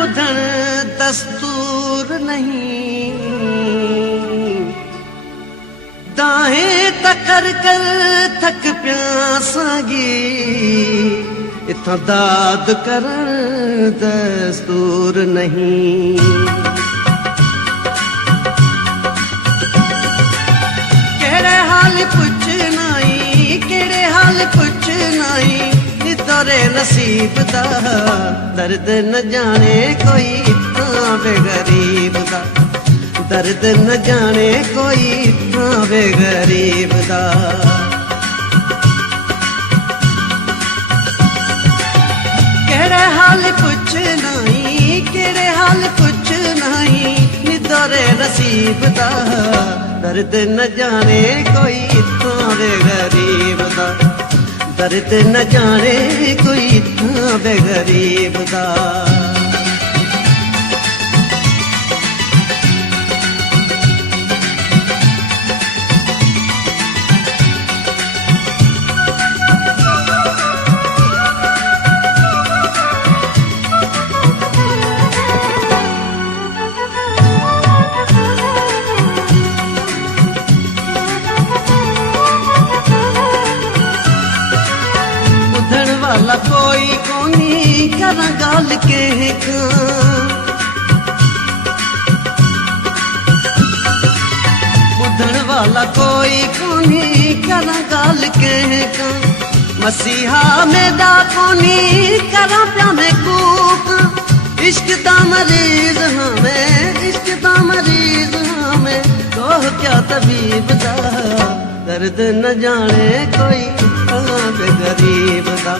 बुधण दस्तूर नहीं, दाहें तकर कर थक प्यासांगी, इत्थां दाद करन दस्तूर नहीं। केड़े हाल पुछनाई, केड़े हाल पुछनाई, तोरे नसीब दा दर्द न जाने कोई इत्थां वे गरीब दा, दर्द न जाने कोई इत्थां वे गरीब दा। केड़े हाल पुछनाई, केड़े हाल पुछनाई, नी तोरे नसीब दा दर्द न जाने कोई इत्थां वे गरीब दा, दर्द न जाने कोई इत्थां वे गरीब दा। वाला कोई कोनी करा गाल के बुधण वाला कोई कोनी करा गाल के मसीहा मेरा कोनी करा प्या में कूक। इश्क दा मरीज हमें, इश्क दा मरीज हमें, तो क्या तबीब दा दर्द न जाने कोई वे गरीब दा,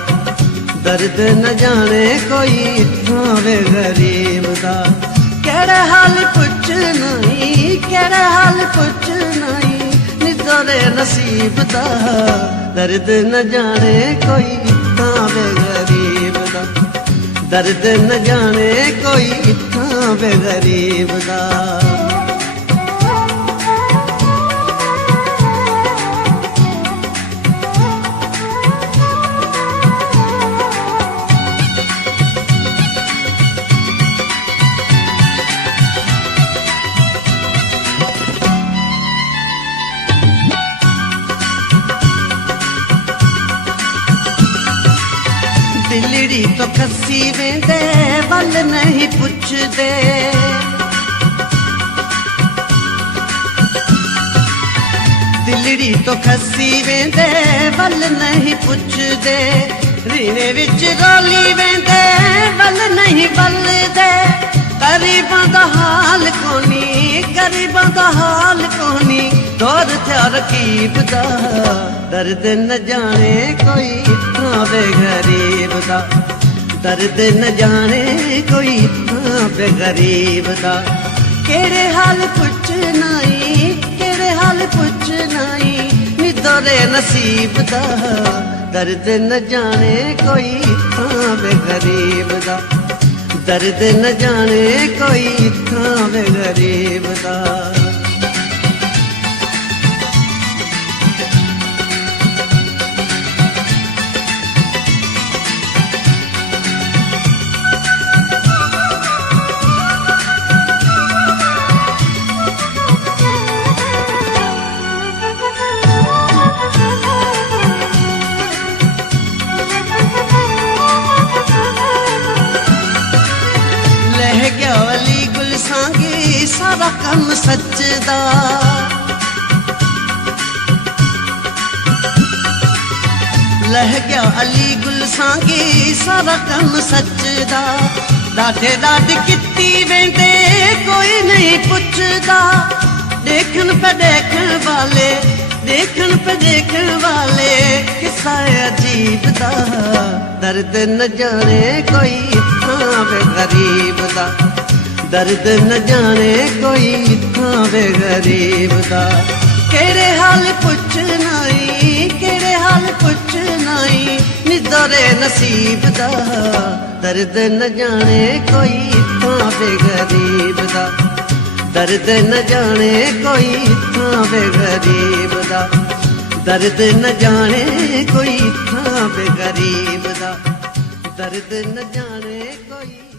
दर्द न जाने कोई इत्थां वे गरीब दा। केड़े हाल पुछनाई, केड़े हाल पुछनाई, नी तोरे नसीब दा दर्द न जाने कोई इत्थां वे गरीब दा, दर्द न जाने कोई इत्थां वे गरीब दा। दिलड़ी तो खसी वेंदे वल नहीं पुछदे, दिलड़ी तो खसी वेंदे वल नहीं पुछदे, रीने विच रोली वेंदे वल नहीं बलदे। गरीबां दा हाल कोनी, गरीबां दा हाल कोनी, दौर थया रकीब दा दर्द न जाने कोई इत्थां वे गरीब दा, दर्द न जाने कोई इत्थां वे गरीब दा। केड़े हाल पुछनाई, केड़े हाल पुछनाई, नी तोरे नसीब दा दर्द न जाने कोई इत्थां वे गरीब दा, दर्द न जाने कोई इत्थां वे गरीब दा। अली गुलसांगी सारा कम सचदा, लह गया अली गुलसांगी सारा कम सचदा। डाढे डाढ कित्ती वेंदे कोई नहीं पुछदा, देखन पे देखन वाले, देखन पे देखन वाले, किस्सा अजीब दा दर्द न जाने कोई इत्थां वे गरीब दा, दर्द न जाने कोई इत्थां वे गरीब दा। केड़े हाल पुछनाई, केड़े हाल पुछनाई, नी तोरे नसीब दा दर्द न जाने कोई इत्थां वे गरीब दा, दर्द न जाने कोई इत्थां वे गरीब दा, दर्द न जाने कोई इत्थां वे गरीब दा, दर्द न जाने कोई।